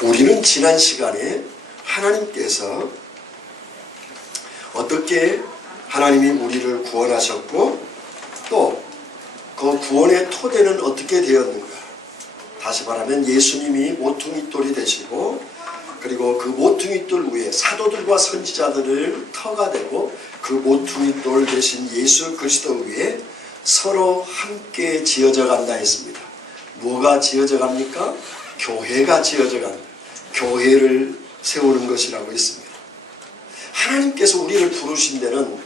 우리는 지난 시간에 하나님께서 어떻게 하나님이 우리를 구원하셨고 또 그 구원의 토대는 어떻게 되었는가. 다시 말하면 예수님이 모퉁이돌이 되시고 그리고 그 모퉁이돌 위에 사도들과 선지자들을 터가 되고 그 모퉁이돌 대신 예수 그리스도 위에 서로 함께 지어져 간다 했습니다. 뭐가 지어져 갑니까? 교회가 지어져 간다. 교회를 세우는 것이라고 했습니다. 하나님께서 우리를 부르신 데는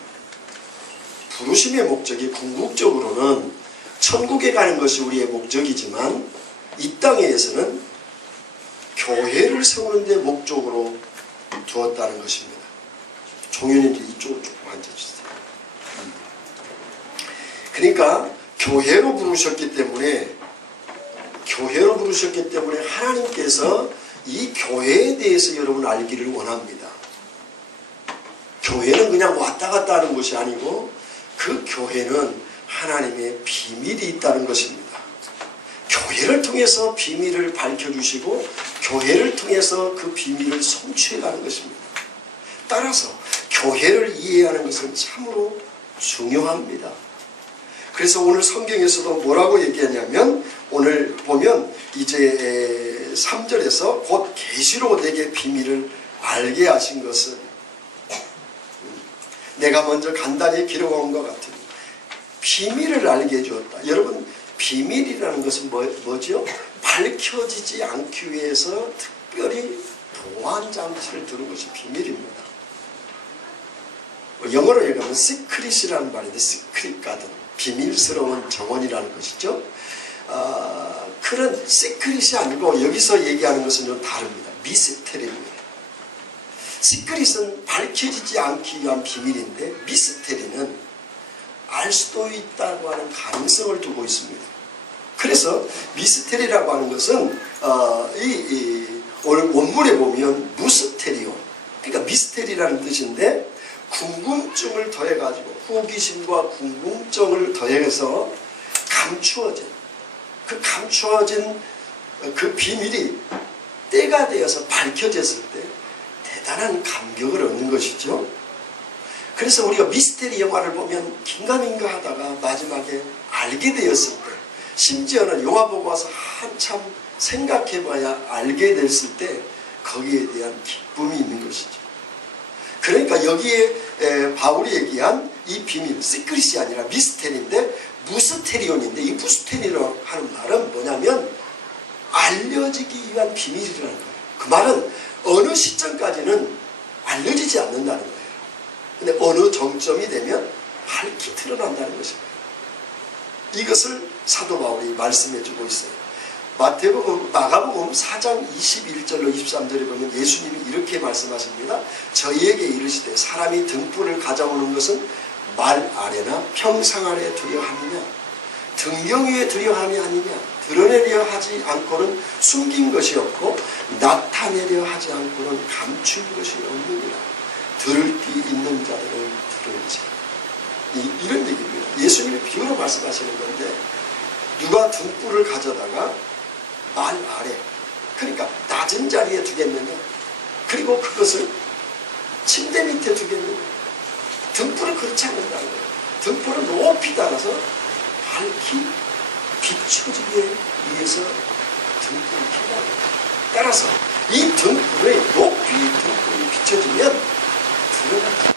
부르심의 목적이 궁극적으로는 천국에 가는 것이 우리의 목적이지만 이 땅에서는 교회를 세우는 데 목적으로 두었다는 것입니다. 종현이들 이쪽으로 조금 앉아주세요. 그러니까 교회로 부르셨기 때문에 하나님께서 이 교회에 대해서 여러분 알기를 원합니다. 교회는 그냥 왔다 갔다 하는 것이 아니고 그 교회는 하나님의 비밀이 있다는 것입니다. 교회를 통해서 비밀을 밝혀주시고 교회를 통해서 그 비밀을 성취해가는 것입니다. 따라서 교회를 이해하는 것은 참으로 중요합니다. 그래서 오늘 성경에서도 뭐라고 얘기하냐면 오늘 보면 이제 3절에서 곧 계시로 내게 비밀을 알게 하신 것은 내가 먼저 간단히 기록한 것 같은 비밀을 알게 해주었다. 여러분 비밀이라는 것은 뭐죠? 밝혀지지 않기 위해서 특별히 보안 장치를 두는 것이 비밀입니다. 영어로 얘기하면 시크릿이라는 말인데 시크릿 가든 비밀스러운 정원이라는 것이죠. 그런 시크릿이 아니고 여기서 얘기하는 것은 좀 다릅니다. 미스테리입니다. 시크릿은 밝혀지지 않기 위한 비밀인데 미스테리는 알 수도 있다고 하는 가능성을 두고 있습니다. 그래서 미스테리라고 하는 것은 오늘 원문에 보면 무스테리오, 그러니까 미스테리라는 뜻인데 궁금증을 더해가지고 호기심과 궁금증을 더해서 감추어진 그 비밀이 때가 되어서 밝혀졌을 때 대단한 감격을 얻는 것이죠. 그래서 우리가 미스테리 영화를 보면 긴가민가 하다가 마지막에 알게 되었을 때, 심지어는 영화 보고 와서 한참 생각해봐야 알게 됐을 때 거기에 대한 기쁨이 있는 것이죠. 그러니까 여기에 바울이 얘기한 이 비밀, 시크릿이 아니라 미스테리인데 무스테리온인데, 이 무스테리라고 하는 말은 뭐냐면 알려지기 위한 비밀이라는 거예요. 그 말은 어느 시점까지는 알려지지 않는다는 거예요. 근데 어느 정점이 되면 밝히 드러난다는 것입니다. 이것을 사도 바울이 말씀해주고 있어요. 마가복음 4장 21절로 23절에 보면 예수님이 이렇게 말씀하십니다. 저희에게 이르시되 사람이 등불을 가져오는 것은 말 아래나 평상 아래 두려 함이냐, 등경 위에 두려 함이 아니냐, 드러내려 하지 않고는 숨긴 것이 없고 나타내려 하지 않고는 감춘 것이 없느니라. 들을 귀 있는 자들은 들을지. 이런 얘기입니다. 예수님이 비유로 말씀하시는 건데 누가 등불을 가져다가 말 아래, 그러니까 낮은 자리에 두겠느냐, 그리고 그것을 침대 밑에 두겠느냐. 등불은 그렇지 않는다는 거예요. 등불은 높이 달아서 밝히 비춰지기 위해서 등불을 켜다. 따라서 이 등불에 높이 등불이 비춰지면 드러납니다.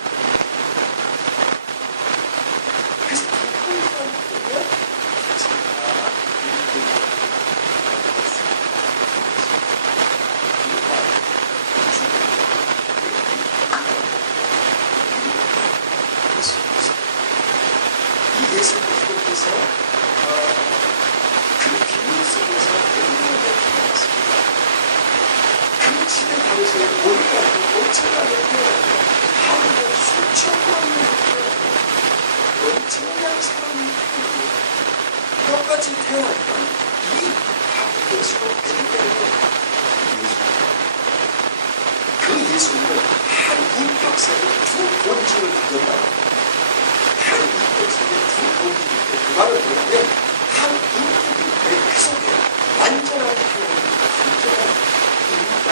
그래서 등불이 들면 이 예수 그리스도께서 그 비밀 속에서 대부분을 태어났습니다. 그 시대 당시에 우리가 5천만에 태어났고 하루에 수천만 명이 엄청난 사람이 똑같이 태어났던 이 박예수로 대립되는 그 예수님은 한 인격색의 두 본질을 가졌다고. 한 인격색의 두 본질이 있고, 그 말은 뭐냐면 한 인격이 내 속에 완전한 표현이 완전한 인간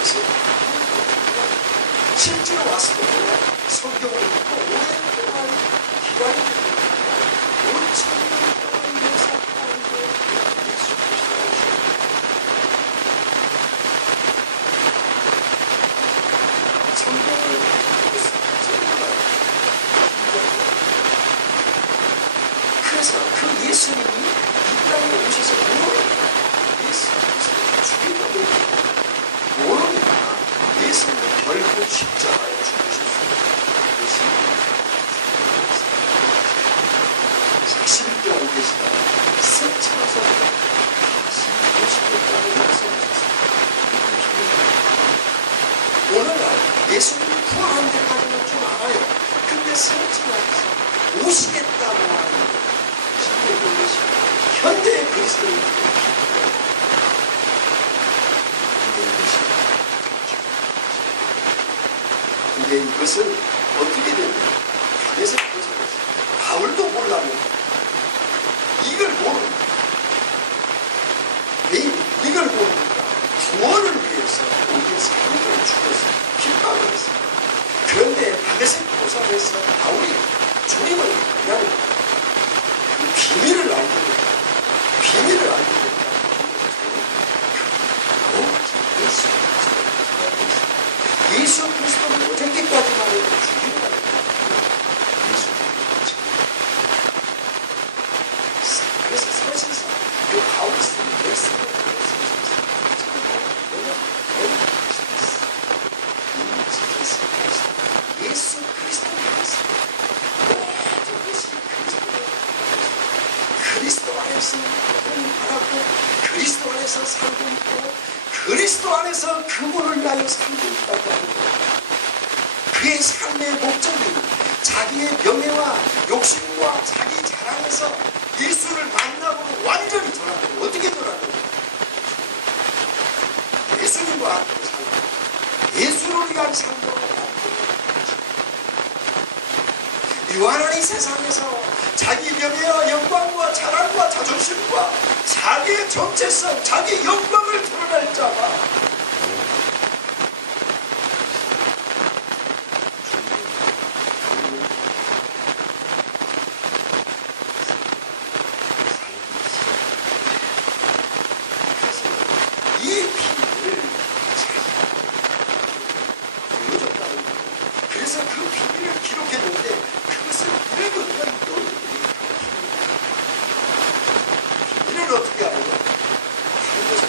그래서 실제로 왔을 때 성경을 읽고 오랫동안 기다리는 5,000년 동안 역사 가운데 예수 그리스도를 성경을 그래서 그 예수님이 이 땅에 오셔서 예수 그리스도를 죽이려고 모르니까 예수님은 결국 십자가에 죽으실 수 있는 40일 동안 계시다가 승천하셔서 다시 50일 동안 약속하셨습니다. 오늘날 예수님이 부활한 데까지는 좀 알아요. 근데 승천하셔서 오시겠다고 하는 거 현대의 그리스도인들은 근데 이것을 어떻게 되냐 담에서 바울도 몰라요. 이걸 모릅니다. 왜 이걸 모릅니까? 구원을 위해서 우리의 삶을 주어서 기뻐하고 있습니다. 그런데 다메섹 도상에서 바울이 주님을 만나는 그 비밀을 알게 됐다. 비밀을 알게 됐다. 예수 그리스도는 어저께까지만 해도 죽이는 거예요. 예수 그래서 사실상 그 바울이 쓰는 말씀을 예수 그리스도를 믿습니다. 모든 것이 그리스도 안에서 하나고 그리스도 안에서 살고 있고 그리스도 안에서 그분을 위하여 살고 있다고 하는 거예요. 그의 삶의 목적이 자기의 명예와 욕심과 자기 자랑에서 예수를 만나고 완전히 돌아가는 거예요. 어떻게 돌아가는 거예요? 예수님과 함께 살고 예수를 위한 삶으로 유한한 이 세상에서 자기 명예와 영광과 자랑과 자존심과 자기의 정체성, 자기 영광을 드러낼 자가 이 비밀을 보여줬다는 거예요. 그래서 그 비밀을 기록했는데 그것을 읽으면 너희들이 비밀을 어떻게 알아요? 다른 것을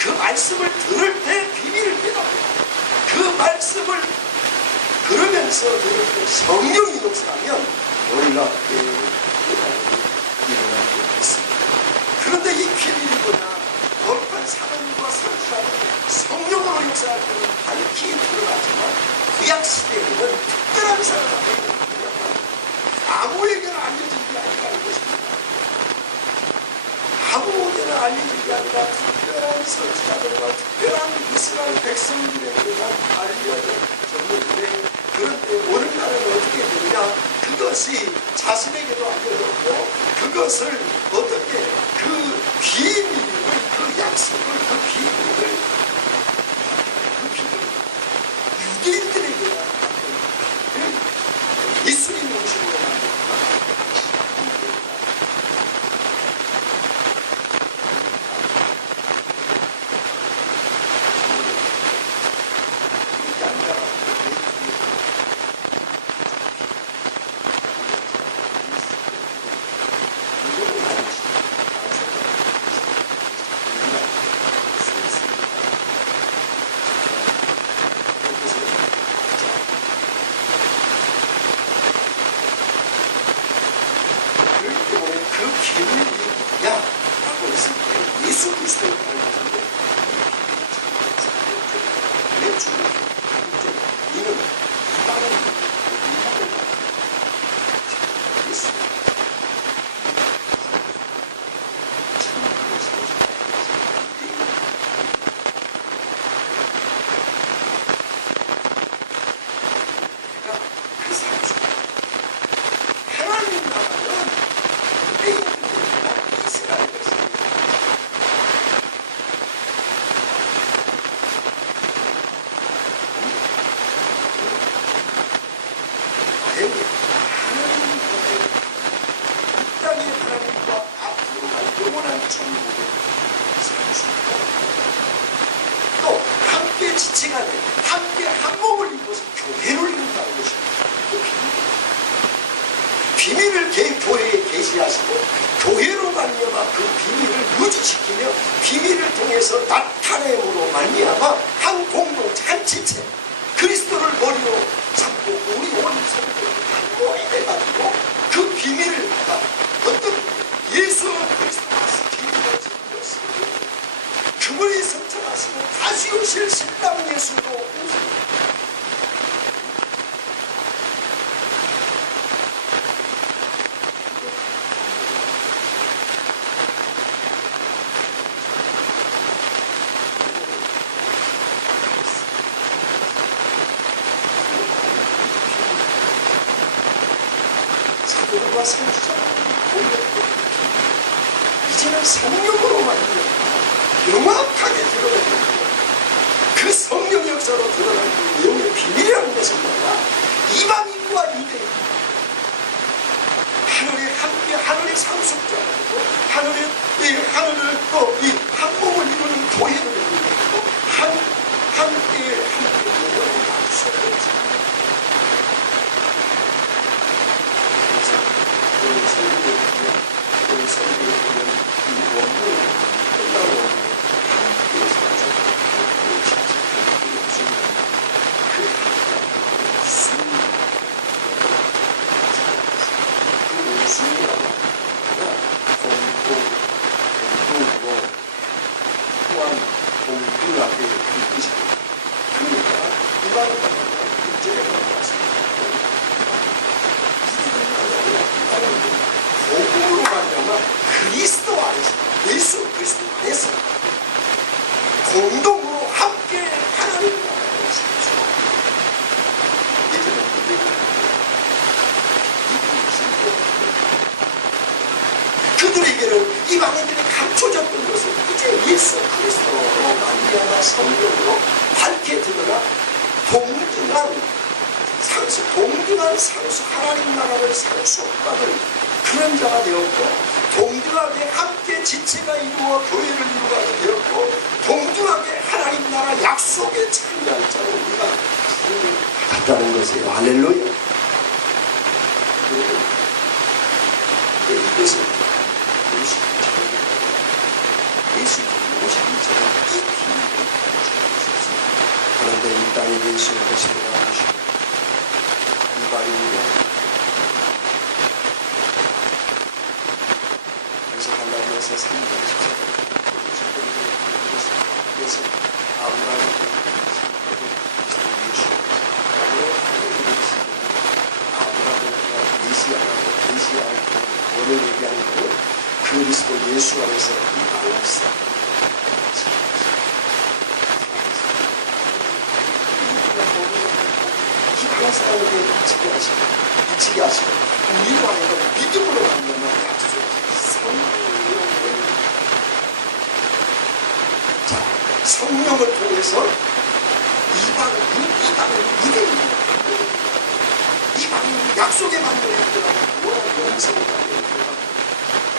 그 말씀을 들을 때 비밀을 깨닫고 그 말씀을 들으면서 여러분의 성령이 역사하면 놀랍게 일어나게 있습니다. 그런데 이 비밀이 뭐냐? 거룩한 사랑과 선지자는 성령으로 역사할 때는 밝히 드러나지만 구약시대에는 특별한 사람한테 아무에게나 알려진 게 아니라 이것입니다. 아무에게나 알려진 게 아니라 특별한 선지자들과 특별한 이스라엘 백성들에게만 알려졌는데 그런데 오늘날은 어떻게 되느냐? 그것이 자신에게도 알려졌고 그것을 어떻게 그 비밀을 그 약속을 그 비밀을 유대인들에게 예수님 오심으로 만듭니다. 예수 그리스도를 닮았는데 내 주는 이는 이 땅을 미국을 예수 그 사실 하나님 나라는 이스라엘 백성이 함께 지체가 돼 함께 한 몸을 입어서 교회를 이룬다는 것입니다. 그 비밀을 교회에 계시하시고 교회로 말미암아 그 비밀을 유지시키며 비밀을 통해서 나타냄으로 말미암아 한 공동체 한 지체 그리스도를 머리로 잡고 우리 온 성도를 한 몸이 돼가지고 그 비밀을 받아 어떤 예수는 그리스도가 스키리가 지으셨으니 그분이 선천하시고 다시 오실 신랑 예수로 오십니다. 사도들과 선지자들이 보였던 이제는 성령으로 말미암아 명확하게 드러나고 그 성령 역사로 드러난 그 내용의 비밀이라는 것은 뭐냐? 이방인과 유대인 하늘에 함께 하늘의 상속자고 하늘을 또 이 한 몸을 이루는 교회를 이루고 함께 영원히 약속을 지킵니다. 오늘 성경에 보면 이 원문을 끝나고 함께 상속하고 함께 지키고 그 순이라고 하면 공동으로 또한 공평하게 이끄십니다. 그러니까 이방을 국제에 나왔습니다. 복음으로 말미암아 그리스도 안에서 예수 그리스도 안에서 공동으로 함께 하나님 나라를 세우시고 그들에게는 이방인들이 감춰졌던 것을 이제 예수 그리스도로 말미암아 성령으로 밝게 드러나 동등한 상수 하나님 나라를 상속받을 그런 자가 되었고 동등하게 함께 지체가 이루어 교회를 이루어가게 되었고 동등하게 하나님 나라 약속에 참여할 자로 우리가 부름을 받았다는 것이에요. 할렐루야. 이것은 예수님이 오신 이처럼 이 비밀을 주셨습니다. 그런데 이 땅에 예수의 것을 나오시고 이방인과 하나님께서 3장 14절 그래서 아브라함이 메시아라고 원을 얘기하고 그리스도 예수 안에서 이방을 이방 사람에게 미치게 하시고 우리로 하여금 믿음으로 만나면 성령을 통해서 이방인 약속의 만들어야 되라고 요한성을 가져야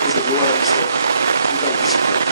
그래서 요한에서 2장 20절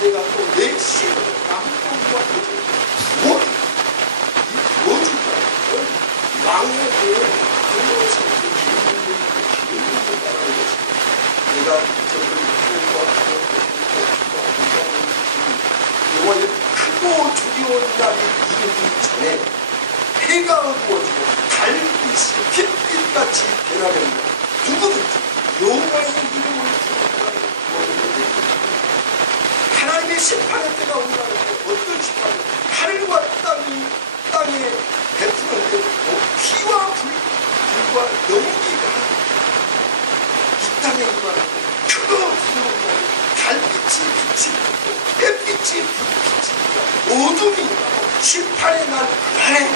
내가 또 내 씨를 남동과 뭐? 이 뭐줄까? 왕에 대해 왕으로서 기름을 본다는 것입니다. 내가 저를 여호와의 크고 두려운 날이 이르기 전에 해가 어두워지고 달빛이 핏빛같이 변하면 누구든지 여호와의 이름을 부르는 모든 하나님의 심판의 때가 온다는 게 어떤 심판이에요? 하늘과 땅에 심판의 날 그날에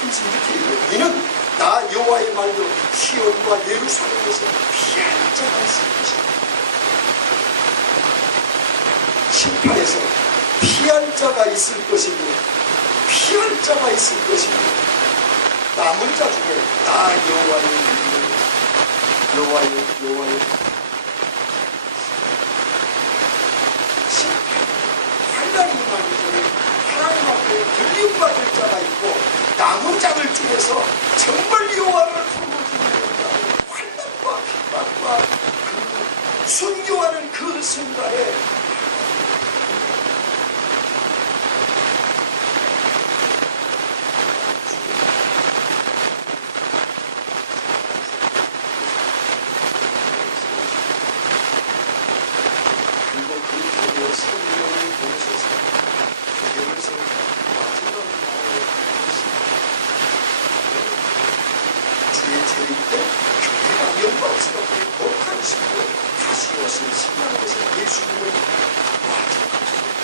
그래서 이렇게 이는 나 여호와의 말로 시온과 예루살렘에서 피할 자가 있을 것이다. 심판에서 피할 자가 있을 것이고 피할 자가 있을 것이고 남은 자 중에 나 여호와의 이름을 여호와의 심판 하나님 임하기 전에 하나님 앞에 들림받을 자가 있고 남은 자들 중에서 정말 여호와를 부르짖는 자는 환난과 핍박과 그 순교하는 그 순간에 그리고 그 교회의 성령을 보내셔서 교회를 세우고 마지막 날에 주의 재림 때 교회가 영광스럽게 거룩한 신분을 다시 오신 신랑에서 예수님을 마주하셨습니다.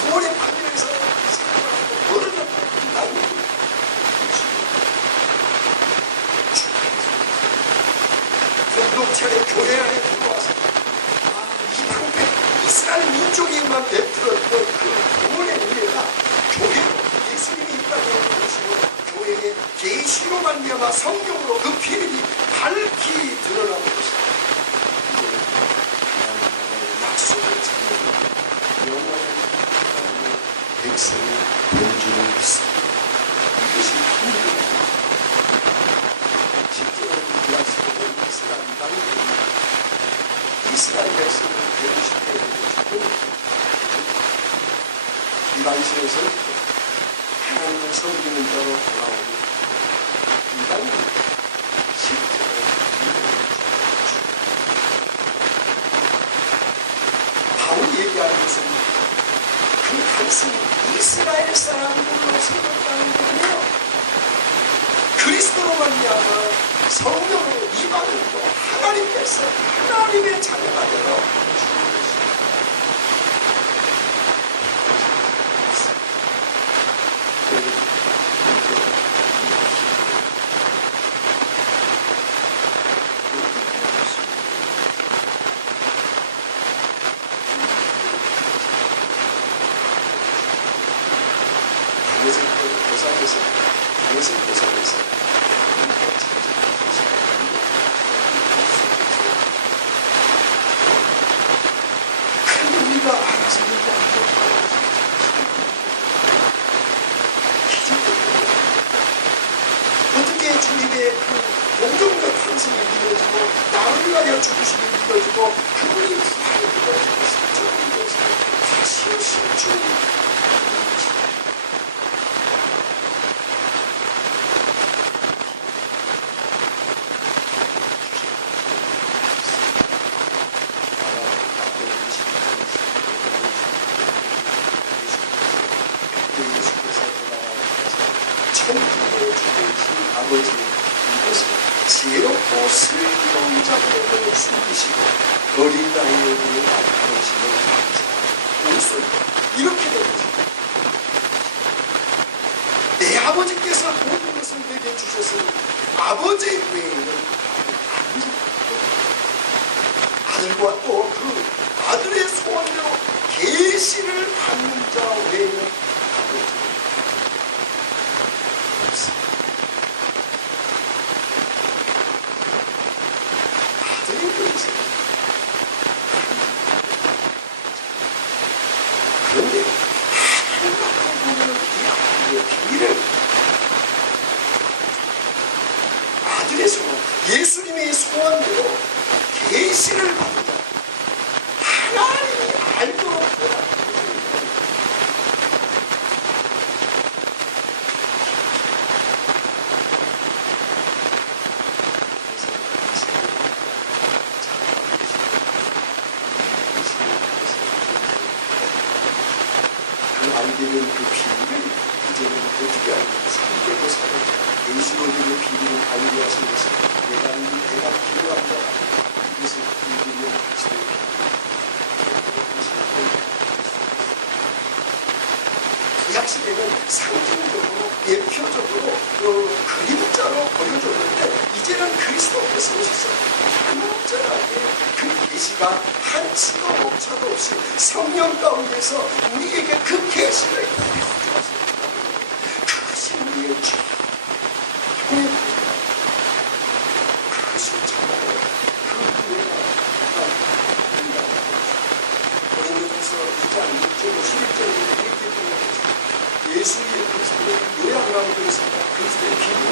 구원의 판결에서 사랑하고 멀어졌다는 나는 공동체의 교회 안에 들어와서 이방백 이스라엘 민족에만 베풀었던 그 구원의 은혜가 교회로 예수님이 이 땅에 오시고 교회의 계시로 말미암아 성령으로 그 비밀이 밝히 드러나는 것입니다. 이제는 하나님의 약속을 찾는 영원한 하나님의 백성이 된 줄을 믿습니다. 이것이 힘입니다. 실제로 이 약속은 이스라엘 이방이 이스라엘 백성을 배우시게 이 당시에서 하나님을 섬기는 자로 돌아오고 이방이 실제로 바울이 얘기하는 것은 그 단순히 이스라엘 사람들로 세웠다는 거예요. 그리스도로 말미암아 성령으로 이방인도 하나님 백성 하나님의 자녀가 되어 주는 것입니다. 어떻게 주님의 그 공정과 탄생이 이루어지고 나를 위하여 죽으심이 이루어지고 그분이 부활이 이루어지고 성전이 이루어지고 다시 오신 주님 아버지 이것을 지혜롭고 슬기로운 자들에게 숨기시고 어린 나이에 아버지를 감사하고 이렇게 되겠죠. 내 아버지께서 모든 것을 내게 주셨으니 아버지 외에는 아들과 또 그 아들의 소원대로 계시를 받는 자 외에는 아버지를 없습니다. 그런데 하나님밖에 모르는 이 아들의 비밀을 아들의 소원, 예수님의 소원대로 계시를 받는다. 하나님이 알도록 해야 상징적으로 예표적으로 그림자로 보여줬는데 이제는 그리스도께서 오셔서 완전하게 그 계시가 한치도 오차도 없이 성령 가운데서 우리에게 그 계시를 주었습니다. 그것이 우리의 죄. 그것이 참으로 그 은혜가 고린도전서 2장 6절 11절에 이렇게 보여줍니다. 예수의 그리스도를 요약을 하고 그랬습니다. 그리스도의 비밀,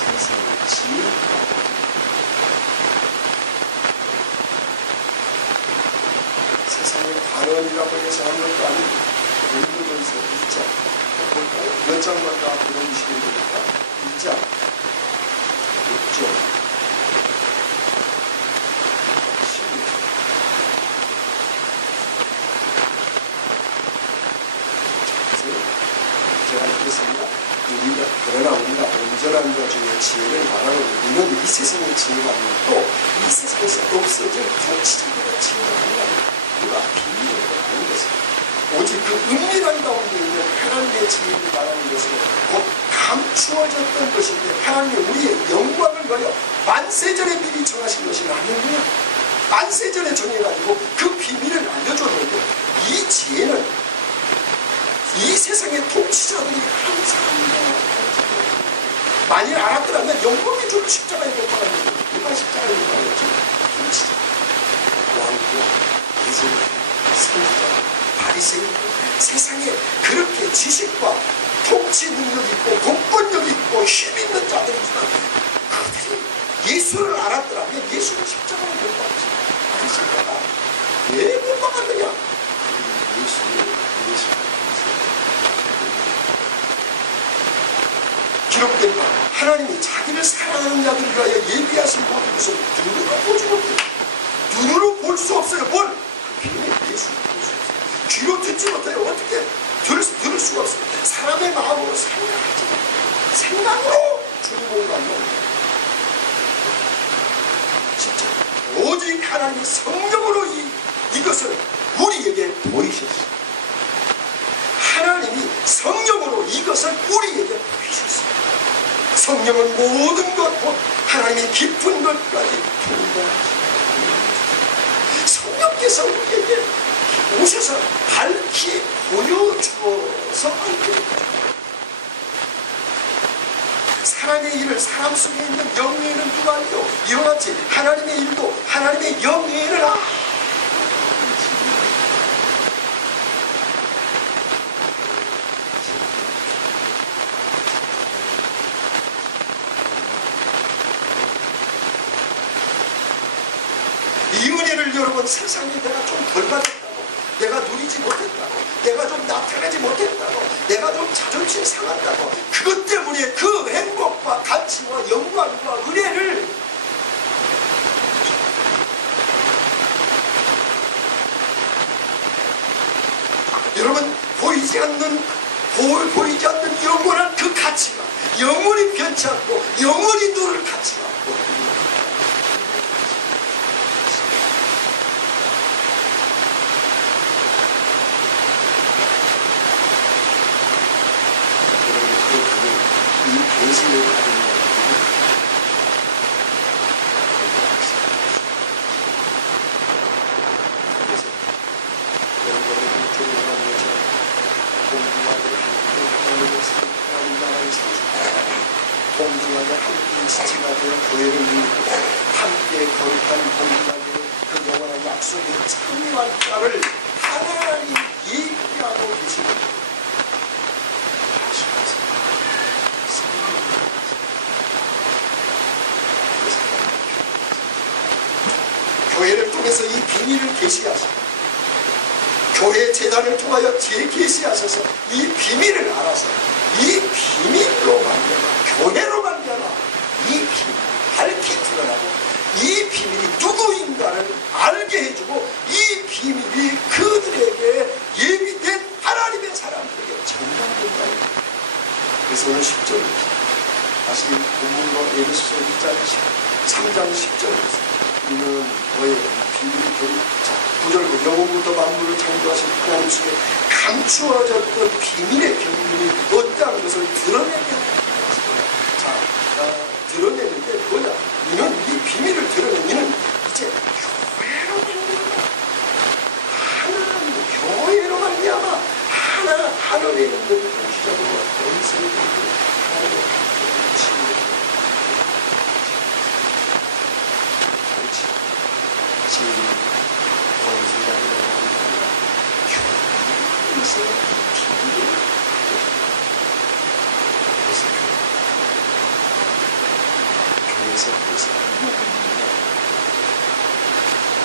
세상의 진리입니다. 세상의 관원이라고 해서 한 것도 아니고 고린도전서 2장 볼까요? 몇 장마다 들어주시면 됩니까? 2장 6절 제가 읽겠습니다. 그러나 우리가 온전한 자 중에 지혜를 말하고 우리는 이 세상의 지혜가 아니고 또 이 세상에서 없어질 통치자들의 지혜가 아니라 우리가 비밀을 아는 것입니다. 오직 그 은밀한 가운데 있는 하나님의 지혜를 말하는 것은 곧 감추어졌던 것인데 하나님이 우리의 영광을 위하여 만세전에 미리 정하신 것이 아니냐. 만세전에 정해가지고 그 비밀을 알려줬는데 이 지혜는 이 세상의 통치자들이 항상 만일 알았더라면 영광의 줄로 십자가에 못 박았는데 누가 십자가에 못 박았죠? 통치자, 왕과 예수님, 선지자, 바리새인 세상에 그렇게 지식과 통치 능력이 있고 공권력이 있고 힘 있는 자들이지만 그들이 예수를 알았더라면 예수를 십자가에 못 박았지. 바리새인가 왜 못 박았느냐? 예수를 기록된 바 하나님이 자기를 사랑하는 자들을 위하여 예비하신 모든 것을 눈으로 보지 못해요. 눈으로 볼 수 없어요. 뭘? 그 비밀의 예수를 볼 수 없어요. 귀로 듣지 못해요. 어떻게 들을 수가 없어요. 사람의 마음으로 생각하지 못해요. 생각으로 주님을 만나요. 진짜 오직 하나님이 성령으로 이것을 우리에게 보이셨어요. 하나님이 성령으로 이것을 우리에게 보이셨습니다. 성령은 모든 것, 하나님의 깊은 것까지 통달하십니다. 성령께서 우리에게 오셔서 밝히 보여주어서 알게 됩니다. 사람의 일을 사람 속에 있는 영예는 누가 알죠? 이와 같이 하나님의 일도 하나님의 영예를 이 은혜를 여러분 세상에 내가 좀 덜 받았다고, 내가 누리지 못했다고, 내가 좀 나타나지 못했다고, 내가 좀 자존심 상한다고, 그것 때문에 그 행복과 가치와 영광과 은혜를 여러분 보이지 않는 영원한 그 가치가 영원히 변치 않고 영원히 누릴 가치가 예수를 가진 그래서 여러분의 목적을 하는 것처럼 동등하게 하나님 나라를 상속하고 동등하게 함께 지체가 되어 교회를 이루고 함께 거룩한 동등하게 그 영원한 약속의 참여할 자를 하나님 예비하고 계십니다. 교회를 통해서 이 비밀을 계시하시고 교회 재단을 통하여 계시하셔서 이 비밀을 알아서 이 비밀로 만들어 교회로 만들어 이 비밀이 밝히 드러나고 이 비밀이 누구인가를 알게 해주고 이 비밀이 그들에게 예비된 하나님의 사람들에게 전달된다. 그래서 오늘 10절입니다. 다시 본문으로 에베소서 3장 10절입니다. 이는 너의 비밀이 자 9절로 영원부터 만물을 창조하신 하나님 속에 감추어졌던 비밀의 경륜이 어떠한 것을 드러내게 하는 자, 드러내는데 뭐냐? 이는 이 비밀을 드러내는 이는 이제 교회로 말미암아 하나님 교회로 말미암아 하늘에 있는 기적으로 원수를 하나님의 치유를 그렇지. 지금 원수가 아니라 교회에서 비밀을 그래서 교회에서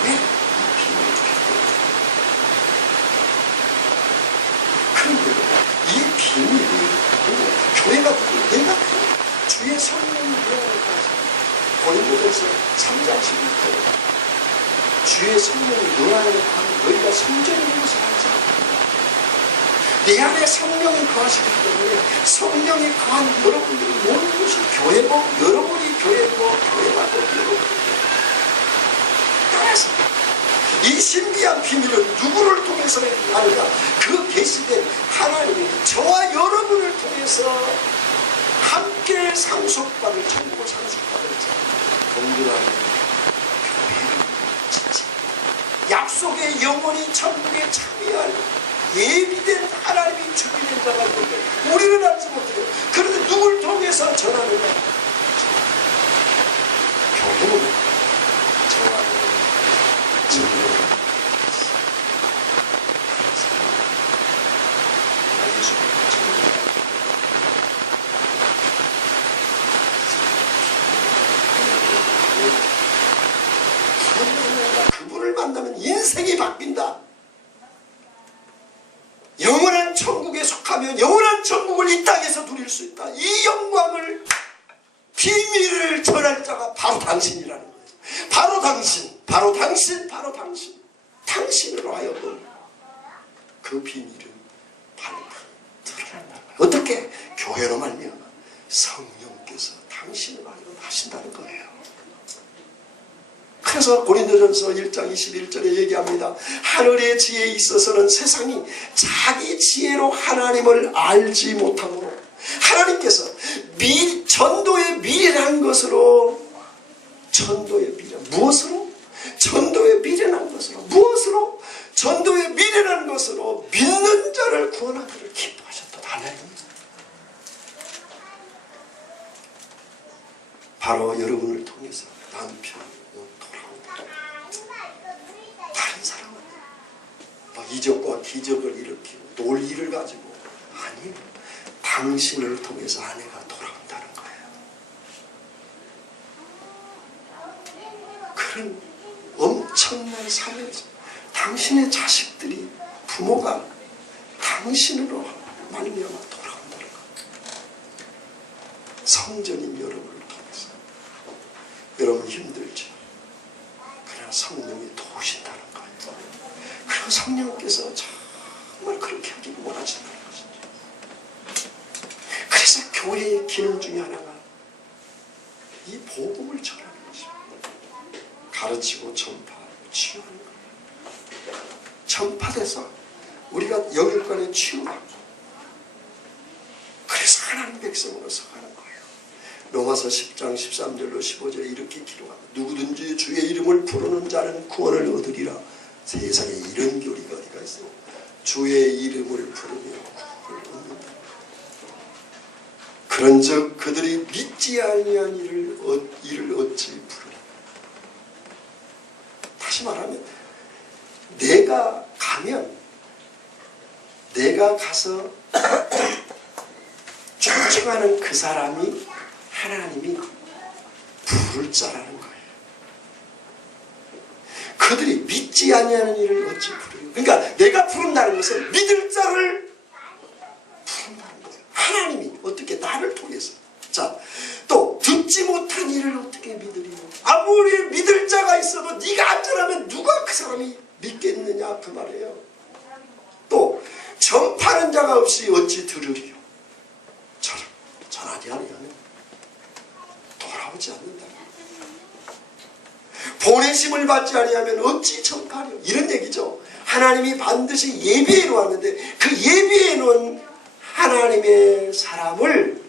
왜 이 비밀을 그런데 이 비밀이 교회가 내가 주의 성령이 되어가지고 고린도전서 3장 11절 주의 성령이 너 안에 거하면 너희가 성전인 것을 알지 않느냐. 내 안에 성령이 거하시기 때문에 성령이 거한 여러분들이 모든 것이 교회고 여러분이 교회고 교회가 또 여러분이 따라서 이 신비한 비밀은 누구를 통해서 하느냐. 그 계시된 하나님이 저와 여러분을 통해서 함께 상속받을 천국을 상속받을 자 동등한 교회를 진짜 약속의 영원히 천국에 참여할 예비된 하나님이 준비된 자가 있는데 우리는 알지 못해요. 그런데 누굴 통해서 전하느냐. 교회는 저와 여러분 진리를 그분을 만나면 인생이 바뀐다. 영원한 천국에 속하면 영원한 천국을 이 땅에서 누릴 수 있다. 이 영광을 비밀을 전할 자가 바로 당신이라는 거예요. 바로 당신, 바로 당신, 바로 당신. 당신으로 하여금 그 비밀은 바로 드러난다는 거예요. 어떻게? 교회로 말미암아 성령께서 당신으로 하여금 하신다는 거예요. 그래서 고린도전서 1장 21절에 얘기합니다. 하늘의 지혜에 있어서는 세상이 자기 지혜로 하나님을 알지 못하므로 하나님께서 전도에 미련한 것으로 전도에 미련 무엇으로? 전도에 미련한 것으로 무엇으로? 전도에 미련한 것으로 믿는 자를 구원하기를 기뻐하셨던 하나님. 바로 여러분을 통해서 남편 다른 사람은 이적과 기적을 일으키고 논리를 가지고 아니 당신을 통해서 아내가 돌아온다는 거예요. 그런 엄청난 사명에서 당신의 자식들이 부모가 당신으로 말미암아 돌아온다는 거예요. 성전인 여러분을 통해서 여러분 힘들죠. 그러나 성령이 도우신다는 거예요. 그리고 성령께서 정말 그렇게 하기를 원하신다는 것이죠. 그래서 교회의 기능 중에 하나가 이 복음을 전하는 것입니다. 가르치고 전파하고 치유하는 거예요. 전파돼서 우리가 영육간에 치유하고 그래서 하나님 백성으로 서가는 거예요. 로마서 10장 13절로 15절에 이렇게 기록합니다. 누구든지 주의 이름을 부르는 자는 구원을 얻으리라. 세상에 이런 교리가 어디가 있어? 주의 이름을 부르며 구원을 얻는다. 그런즉 그들이 믿지 아니한 이를 어찌 부르리. 다시 말하면 내가 가서 쫓아가는 그 사람이 하나님이 부를 자라는 거예요. 그들이 믿지 아니하는 일을 어찌 부르리. 그러니까 내가 부른다는 것은 믿을 자를 부른다는 거예요. 하나님이 어떻게 나를 통해서. 자, 또 듣지 못한 일을 어떻게 믿으리요. 아무리 믿을 자가 있어도 네가 안전하면 누가 그 사람이 믿겠느냐 그 말이에요. 또 전파하는 자가 없이 어찌 들으리요. 전하지 아니하면 돌아오지 않는다. 보내심을 받지 아니하면 어찌 전파하려. 이런 얘기죠. 하나님이 반드시 예비해 놓았는데 그 예비해 놓은 하나님의 사람을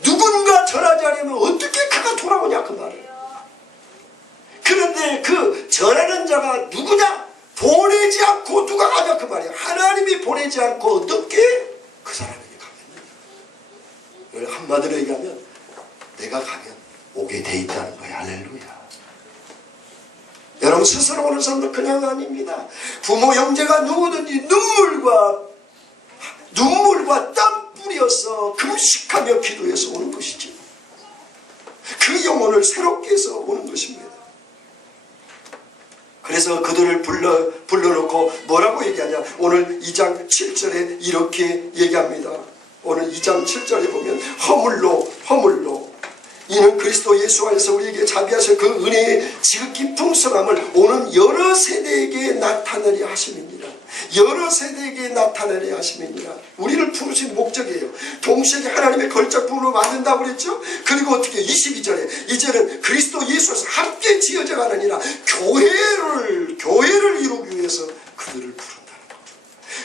누군가 전하지 않으면 어떻게 그가 돌아오냐 그 말이에요. 그런데 그 전하는 자가 누구냐? 보내지 않고 누가 가냐 그 말이에요. 하나님이 보내지 않고 어떻게 그 사람에게 가겠느냐. 한마디로 얘기하면 내가 가면 오게 돼 있다는 거예요. 할렐루야. 여러분 스스로 오는 사람도 그냥 아닙니다. 부모 형제가 누구든지 눈물과 땀 뿌려서 금식하며 기도해서 오는 것이지. 그 영혼을 새롭게 해서 오는 것입니다. 그래서 그들을 불러놓고 뭐라고 얘기하냐. 오늘 2장 7절에 이렇게 얘기합니다. 오늘 2장 7절에 보면 허물로 이는 그리스도 예수 안에서 우리에게 자비하셔 그 은혜의 지극히 풍성함을 오는 여러 세대에게 나타내려 하심이니라. 여러 세대에게 나타내려 하심이니라. 우리를 부르신 목적이에요. 동시에 하나님의 걸작품으로 만든다고 그랬죠. 그리고 어떻게 22절에 이제는 그리스도 예수에서 함께 지어져 가느니라. 교회를 이루기 위해서 그들을 부른다는 거.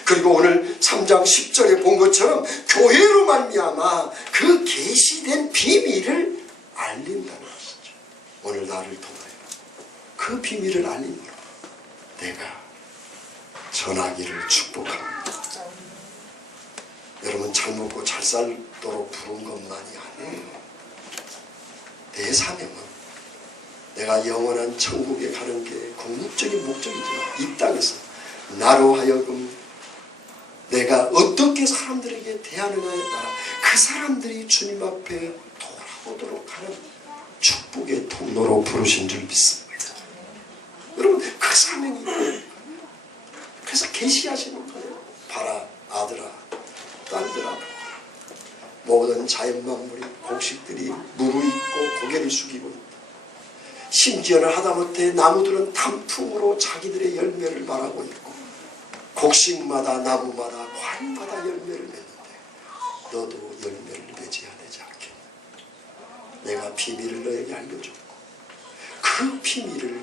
그리고 오늘 3장 10절에 본 것처럼 교회로 말미암아 그 계시된 비밀을 알린다는 것이죠. 오늘 나를 통하여 그 비밀을 알림으로 내가 전하기를 축복합니다. 여러분 잘 먹고 잘 살도록 부른 것만이 아니에요. 내 사명은 내가 영원한 천국에 가는 게 궁극적인 목적이지만 이 땅에서 나로 하여금 내가 어떻게 사람들에게 대하느냐에 따라 그 사람들이 주님 앞에 돌아오도록 하는 축복의 통로로 부르신 줄 믿습니다. 여러분 그 사명이 있고 그래서 계시하시는 거예요. 봐라 아들아 딸들아 모든 자연 만물이 곡식들이 무르익고 고개를 숙이고 있다. 심지어는 하다못해 나무들은 단풍으로 자기들의 열매를 말하고 있고 곡식마다 나무마다 과일마다 열매를 맺는데 너도 열매를 맺어야 되지 않겠나. 내가 비밀을 너에게 알려줬고 그 비밀을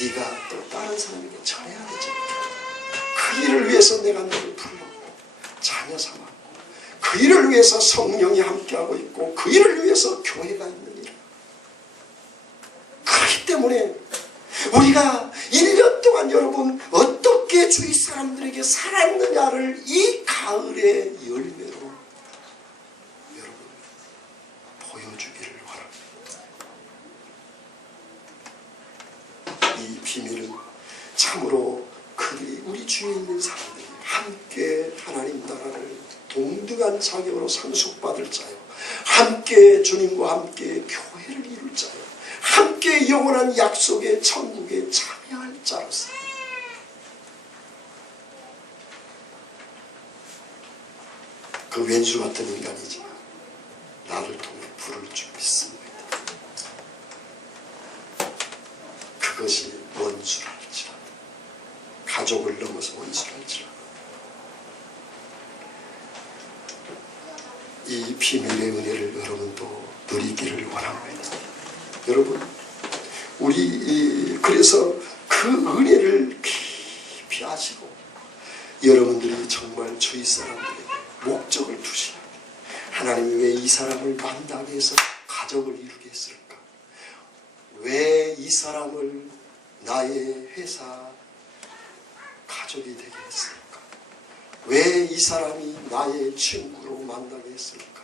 네가 또 다른 사람에게 전해야 되지 않겠나. 그 일을 위해서 내가 너를 불렀고 자녀 삼았고 그 일을 위해서 성령이 함께하고 있고 그 일을 위해서 교회가 있는 일. 그렇기 때문에 우리가 1년 동안 여러분 어떻게 주위 사람들에게 살았느냐를 이 가을의 열매로 여러분 보여주기를 바랍니다. 이 비밀은 참으로 그들이 우리 주위에 있는 사람들이 함께 하나님 나라를 동등한 자격으로 상속받을 자요, 함께 주님과 함께 교회를 이룰 자요, 함께 영원한 약속의 천국에 참여할 자로서 그 왼수 같은 인간이지만 나를 통해 부를 줄 믿습니다. 그것이 원수랄지라도 가족을 넘어서 원수랄지라도 이 비밀의 은혜를 여러분도 누리기를 원합니다. 여러분 우리 그래서 그 은혜를 깊이 아시고 여러분들이 정말 주위 사람들에게 목적을 두시고 하나님이 왜 이 사람을 만나게 해서 가족을 이루게 했을까? 왜 이 사람을 나의 회사 가족이 되게 했을까? 왜 이 사람이 나의 친구로 만나게 했을까?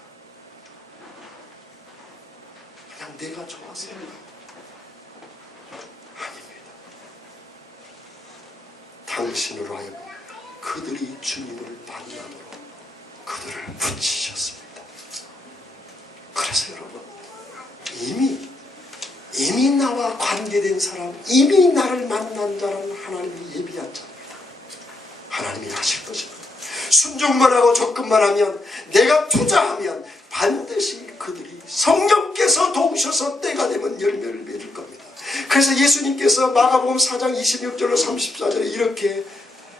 그냥 내가 좋아서인가? 아닙니다. 당신으로 하여금 그들이 주님을 만남으로 그들을 붙이셨습니다. 그래서 여러분 이미 나와 관계된 사람, 이미 나를 만난 자는 하나님이 예비한 자입니다. 하나님이 하실 것입니다. 순종만 하고 접근만 하면, 내가 투자하면 반드시 그들이 성령께서 도우셔서 때가 되면 열매를 맺을 겁니다. 그래서 예수님께서 마가복음 4장 26절로 34절에 이렇게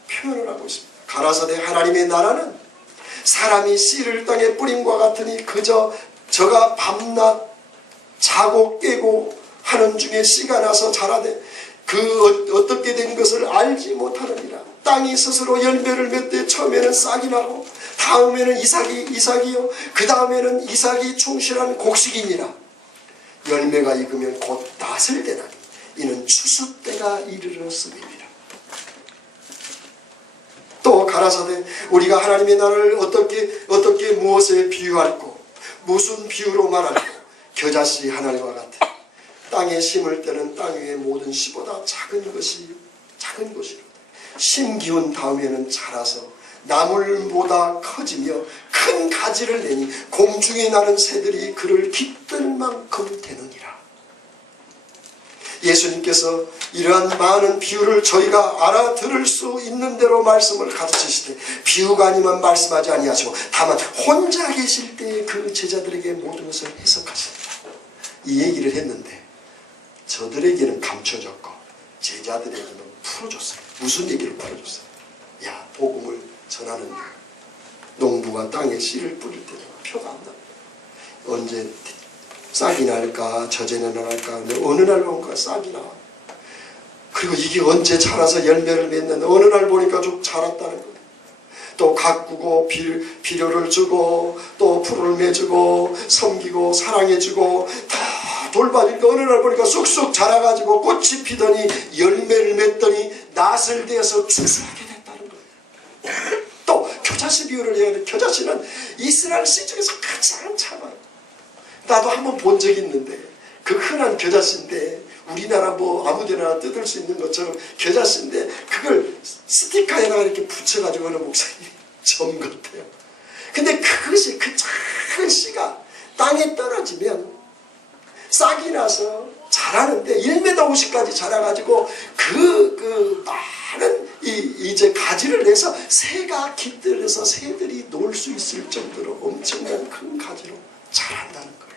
표현을 하고 있습니다. 가라사대 하나님의 나라는 사람이 씨를 땅에 뿌림과 같으니 그저 저가 밤낮 자고 깨고 하는 중에 씨가 나서 자라되 어떻게 된 것을 알지 못하느니라. 땅이 스스로 열매를 맺되 처음에는 싹이 나고 다음에는 이삭이요 그 다음에는 이삭이 충실한 곡식이니라. 열매가 익으면 곧 낫을 되나니 이는 추수 때가 이르렀음이니라. 또 가라사대 우리가 하나님의 나라를 어떻게 무엇에 비유할꼬 무슨 비유로 말할꼬 겨자씨 하나님과 같아. 땅에 심을 때는 땅 위의 모든 씨보다 작은 것이로다. 심 기운 다음에는 자라서 나물보다 커지며 큰 가지를 내니 공중에 나는 새들이 그를 깃들 만큼 되느니라. 예수님께서 이러한 많은 비유를 저희가 알아들을 수 있는 대로 말씀을 가르치시되 비유가 아니면 말씀하지 아니하시고 다만 혼자 계실 때 그 제자들에게 모든 것을 해석하신다. 이 얘기를 했는데 저들에게는 감춰졌고 제자들에게는 풀어줬어요. 무슨 얘기를 풀어줬어요? 야, 복음을 전하는 농부가 땅에 씨를 뿌릴 때는 표가 안 나. 언제 싹이 날까 저제는 날까 어느 날 보니까 싹이 나와. 그리고 이게 언제 자라서 열매를 맺는 어느 날 보니까 좀 자랐다는 거예요. 또 가꾸고 비료를 주고 또 풀을 맺고 섬기고 사랑해주고 다 돌봐주니까 어느 날 보니까 쑥쑥 자라가지고 꽃이 피더니 열매를 맺더니 낫을 대어서 추수하게 됐다는 거예요. 또 겨자씨 비유를 해야 돼. 겨자씨는 이스라엘 씨 중에서 가장 참아요. 나도 한번 본 적이 있는데 그 흔한 겨자씨인데 우리나라 뭐 아무데나 뜯을 수 있는 것처럼 겨자씨인데 그걸 스티커에다가 이렇게 붙여가지고 하는 목사님이 점 같아요. 근데 그것이 그 작은 씨가 땅에 떨어지면 싹이 나서 자라는데 1m 50까지 자라가지고 그 많은 이제 가지를 내서 새가 깃들어서 새들이 놀 수 있을 정도로 엄청난 큰 가지로 자란다는 거예요.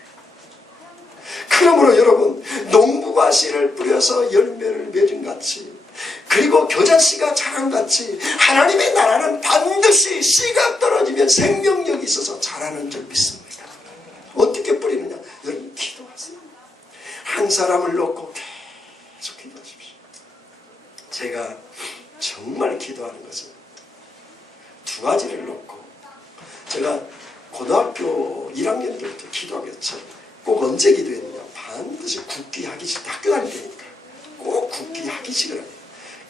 그러므로 여러분 농부가 씨를 뿌려서 열매를 맺은 같이 그리고 겨자씨가 자란 같이 하나님의 나라는 반드시 씨가 떨어지면 생명력이 있어서 자라는 줄 믿습니다. 어떻게 뿌리느냐? 여러분 기도하세요. 한 사람을 놓고 계속 기도하십시오. 제가 정말 기도하는 것은 두 가지를 놓고 제가 고등학교 1학년 때부터 기도하겠죠. 꼭 언제 기도했느냐? 반드시 국기하기식 학교 다닐 때니까 꼭 국기하기식을 해요.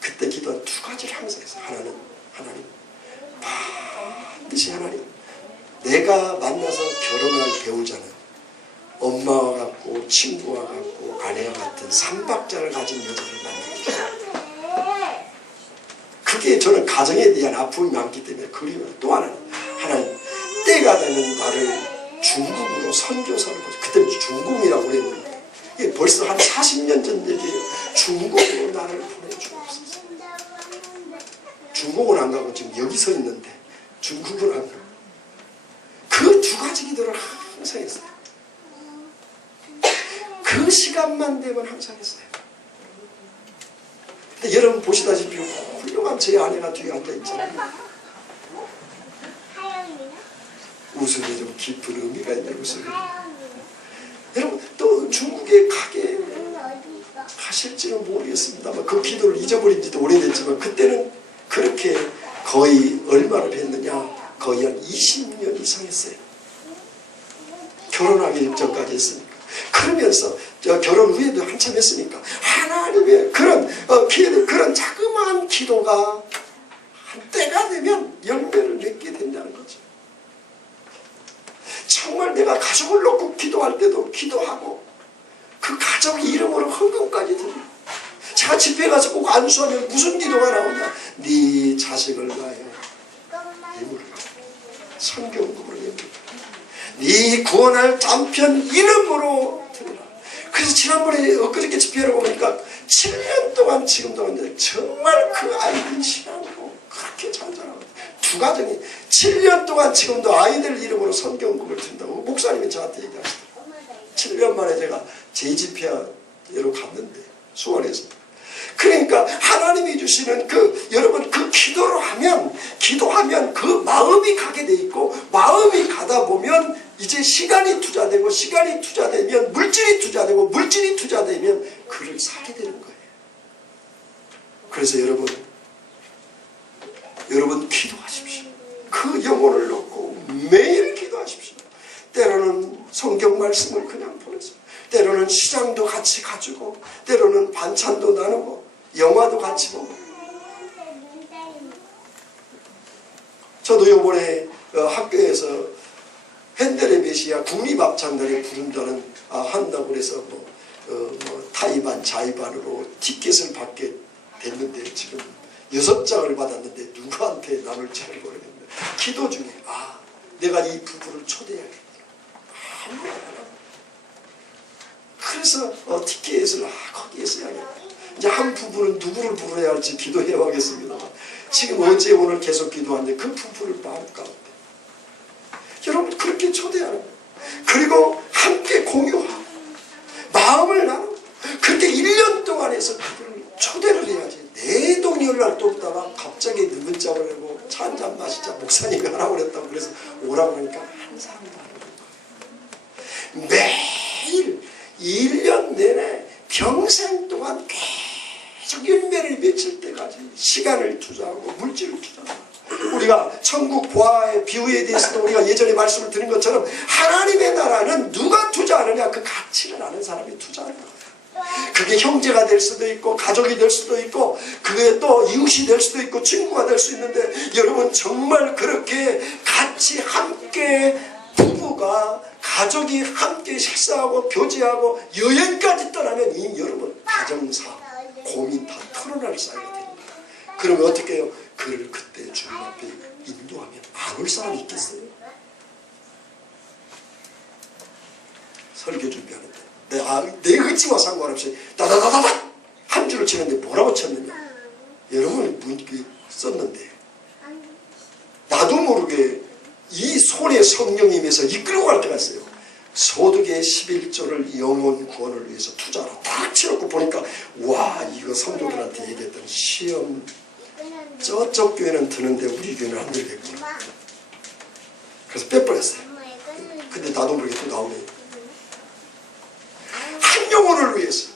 그때 기도한 두 가지를 항상 했어요. 하나님 반드시 하나님 내가 만나서 결혼할 배우자는 엄마와 같고 친구와 같고 아내와 같은 삼박자를 가진 여자를 만나게 해주세요. 그게 저는 가정에 대한 아픔이 많기 때문에 그리워요. 또 하나님 때가 되면 나를 중국으로 선교사를 보죠. 그때는 중국이라고 그랬는데 이게 벌써 한 40년 전 얘기예요. 중국으로 나를 보내주옵소서. 중국은 안 가고 지금 여기 서 있는데 중국은 안 가고 그 두 가지 기도를 항상 했어요. 그 시간만 되면 항상 했어요. 근데 여러분 보시다시피 훌륭한 제 아내가 뒤에 앉아있잖아요. 웃음이 좀 깊은 의미가 있네. 웃음이. 여러분 또 중국에 가실지는 모르겠습니다만 그 기도를 잊어버린 지도 오래됐지만 그때는 그렇게 거의 얼마를 했느냐? 거의 한 20년 이상 했어요. 결혼하기 전까지 했으니까. 그러면서 결혼 후에도 한참 했으니까 하나님의 그런 자그마한 기도가 한 때가 되면 열매를 맺게 된다는 거죠. 정말 내가 가족을 놓고 기도할 때도 기도하고 그 가족 이름으로 헌금까지 드려요. 제가 집회 가서 꼭 안수하면 무슨 기도가 나오냐? 네 자식을 위하여 예물을 선교금으로 예물을 네 구원할 남편 이름으로 드리라. 그래서 지난번에 엊그저께 집회를 보니까 7년 동안 지금도 정말 그 아이들 신앙으로 그렇게 잘 자라고 두 가정이 7년 동안 지금도 아이들 이름으로 선교금을 드린다고 목사님이 저한테 얘기하시더라고요. 7년 만에 제가 재집회하러 갔는데 수원에서. 그러니까 하나님이 주시는 여러분 그 기도하면 그 마음이 가게 돼 있고 마음이 가다 보면 이제 시간이 투자되고 시간이 투자되면 물질이 투자되고 물질이 투자되면 그를 사게 되는 거예요. 그래서 여러분 기도하십시오. 그 영혼을 놓고 매일 기도하십시오. 때로는 성경 말씀을 그냥 보내서, 때로는 시장도 같이 가지고, 때로는 반찬도 나누고, 영화도 같이 보고. 저도 요번에 학교에서 핸델의 메시아 국립합창단에 부른다는 한다고 그래서 타이반 자이반으로 티켓을 받게 됐는데 지금 6장을 받았는데 누구한테 나눌지 모르겠는데, 기도 중에 내가 이 부부를 초대해야겠다. 아무도 안 하고. 그래서 티켓을 거기에서 해야겠다. 이제 한 부부는 누구를 부르어야 할지 기도해 봐야겠습니다. 지금 어제 오늘 계속 기도하는데 그 부부를 마음 가운데 여러분 그렇게 초대하는 거예요. 그리고 함께 공유하고 마음을 나누고 그렇게 1년 동안 해서 그분을 초대를 해야지. 내 동이 연락도 없다가 갑자기 문자를 내고 차 한잔 마시자 목사님이 하라고 그랬다고 그래서 오라고 그러니까 한 사람도 안 오는 거예요. 매일 1년 내내 평생 동안 계속 열매를 맺을 때까지 시간을 투자하고 물질을 투자하고, 우리가 천국 보아의 비유에 대해서도 우리가 예전에 말씀을 드린 것처럼 하나님의 나라는 누가 투자하느냐, 그 가치를 아는 사람이 투자하는 거예요. 그게 형제가 될 수도 있고 가족이 될 수도 있고 그게 또 이웃이 될 수도 있고 친구가 될 수 있는데, 여러분 정말 그렇게 같이 함께 부부가 가족이 함께 식사하고 교제하고 여행까지 떠나면 이 여러분 가정사 고민 다 털어날 사이가 됩니다. 그러면 어떻게 해요? 그를 그때 주님 앞에 인도하면 안 올 사람이 있겠어요? 설교 준비하는데 내 의지와 상관없이 다다다다다 한 줄을 치는데 뭐라고 쳤느냐? 여러분이 문기 썼는데 나도 모르게 이 손에 성령이 임해서 이끌고 갈 때가 있어요. 소득의 11조를 영혼 구원을 위해서 투자하라 딱 치놓고 보니까 와, 이거 성도들한테 얘기했던 시험 저쪽 교회는 드는데 우리 교회는 안 들겠구나. 그래서 빼버렸어요. 근데 나도 모르게 또 나오네. 한 영혼을 위해서.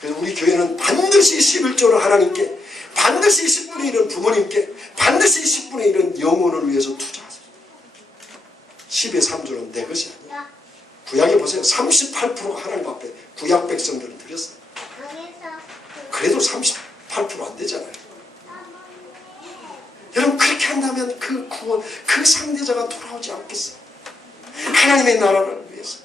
그래서 우리 교회는 반드시 11조를 하나님께, 반드시 10분의 1은 부모님께, 반드시 10분의 1은 영혼을 위해서 투자하세요. 10의 3조는 내 것이 아니야. 구약에 보세요. 38%가 하나님 앞에 구약 백성들은 드렸어요. 그래도 38% 안 되잖아요. 여러분 그렇게 한다면 그 구원, 그 상대자가 돌아오지 않겠어요? 하나님의 나라를 위해서.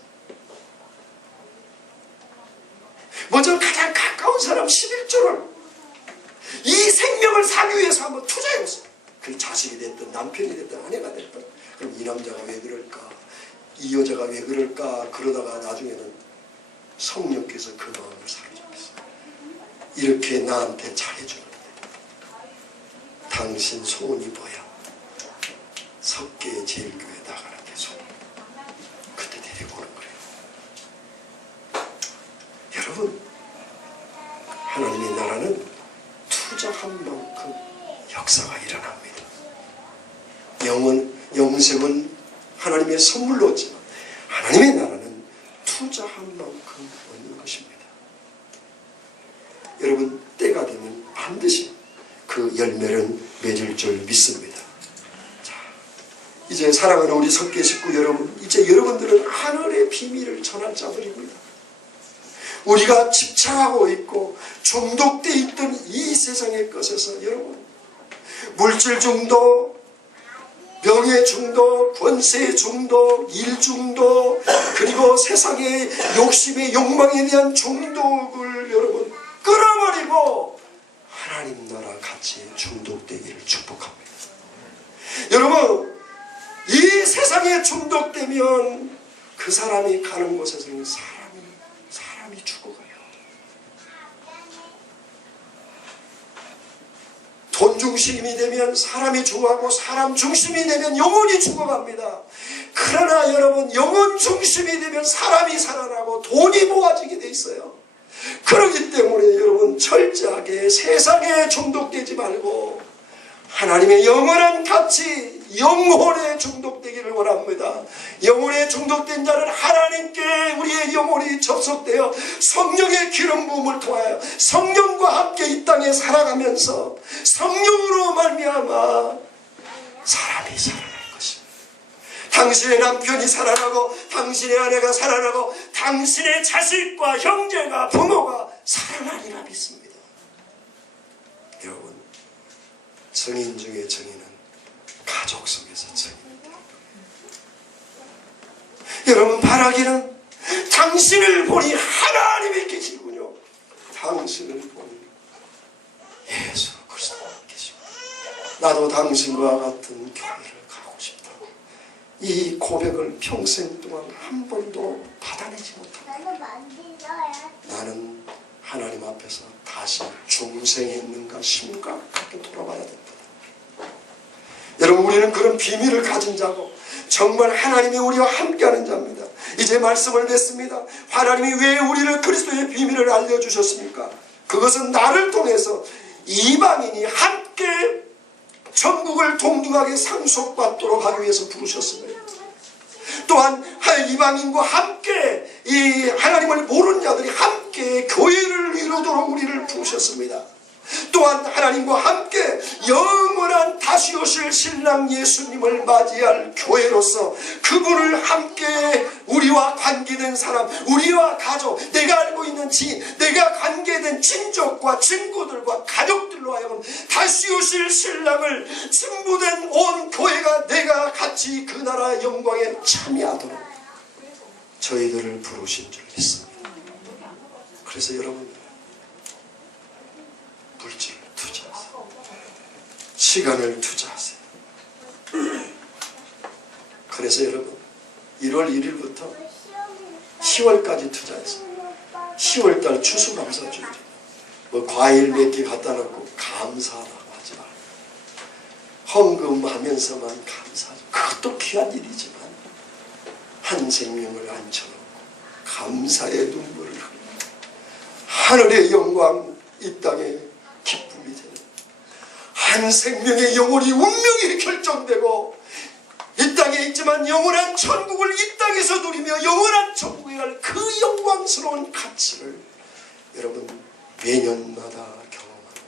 먼저 가장 가까운 사람 11조를 이 생명을 사기 위해서 한번 투자해보세요. 그 자식이 됐든 남편이 됐든 아내가 됐든. 그럼 이 남자가 왜 그럴까? 이 여자가 왜 그럴까? 그러다가 나중에는 성령께서 그 마음을 사로잡았어요. 이렇게 나한테 잘해주는데 당신 소원이 뭐야? 석계의 제일교회 나가라 계속. 그때 데리고 오는 거예요. 여러분 하나님의 나라는 투자한 만큼 역사가 일어납니다. 영생은 하나님의 선물로 얻지만 하나님의 나라는 투자한 만큼 얻는 것입니다. 여러분 때가 되면 반드시 그 열매는 맺을 줄 믿습니다. 자, 이제 사랑하는 우리 석계 식구 여러분, 이제 여러분들은 하늘의 비밀을 전할 자들이고요. 우리가 집착하고 있고 중독되어 있던 이 세상의 것에서 여러분 물질 중독, 명예 중독, 권세 중독, 일 중독, 그리고 세상의 욕심의 욕망에 대한 중독을 여러분 끊어버리고 하나님 나라 가치에 중독되기를 축복합니다. 여러분 이 세상에 중독되면 그 사람이 가는 곳에서는 사람이 죽어가요. 돈 중심이 되면 사람이 죽어가고 사람 중심이 되면 영혼이 죽어갑니다. 그러나 여러분 영혼 중심이 되면 사람이 살아나고 돈이 모아지게 돼 있어요. 그렇기 때문에 여러분 철저하게 세상에 중독되지 말고 하나님의 영원한 가치, 영혼에 중독되기를 원합니다. 영혼에 중독된 자는 하나님께 우리의 영혼이 접속되어 성령의 기름 부음을 통하여 성령과 함께 이 땅에 살아가면서 성령으로 말미암아 사람이 살아날 것입니다. 당신의 남편이 살아나고 당신의 아내가 살아나고 당신의 자식과 형제가 부모가 살아나리라 믿습니다. 여러분, 증인 중에 증인은 가족 속에서 증인입니다. 여러분, 바라기는 당신을 보니 하나님이 계시군요. 당신을 보니 예수 그리스도가 계시고 나도 당신과 같은 교회를 가고 싶다. 이 고백을 평생 동안 한 번도 받아내지 못한다. 나는 하나님 앞에서 다시 중생에 있는가 심각하게 돌아봐야 된다. 여러분, 우리는 그런 비밀을 가진 자고 정말 하나님이 우리와 함께하는 자입니다. 이제 말씀을 맺습니다. 하나님이 왜 우리를 그리스도의 비밀을 알려주셨습니까? 그것은 나를 통해서 이방인이 함께 천국을 동등하게 상속받도록 하기 위해서 부르셨습니다. 또한 이방인과 함께 이 하나님을 모르는 자들이 함께 교회를 이루도록 우리를 부르셨습니다. 또한 하나님과 함께 영원한 다시 오실 신랑 예수님을 맞이할 교회로서 그분을 함께 우리와 관계된 사람, 우리와 가족, 내가 알고 있는 지인, 내가 관계된 친족과 친구들과 가족들로 하여금 다시 오실 신랑을 신부된 온 교회가 내가 같이 그 나라 영광에 참여하도록 저희들을 부르신 줄 믿습니다. 그래서 여러분, 물질을 투자하세요. 시간을 투자하세요. 그래서 여러분, 1월 1일부터 10월까지 투자했어요. 10월달 추수감사주일, 뭐 과일 몇 개 갖다 놓고 감사하라고 하지 말고 헌금하면서만 감사하죠. 그것도 귀한 일이지만 한 생명을 앉혀놓고 감사의 눈물을 흘리고 하늘의 영광, 이 땅에 기쁨이 되는 한 생명의 영혼이 운명이 결정되고 이 땅에 있지만 영원한 천국을 이 땅에서 누리며 영원한 천국에 갈 그 영광스러운 가치를 여러분 매년마다 경험하는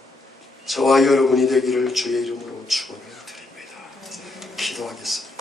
저와 여러분이 되기를 주의 이름으로 축원을 드립니다. 기도하겠습니다.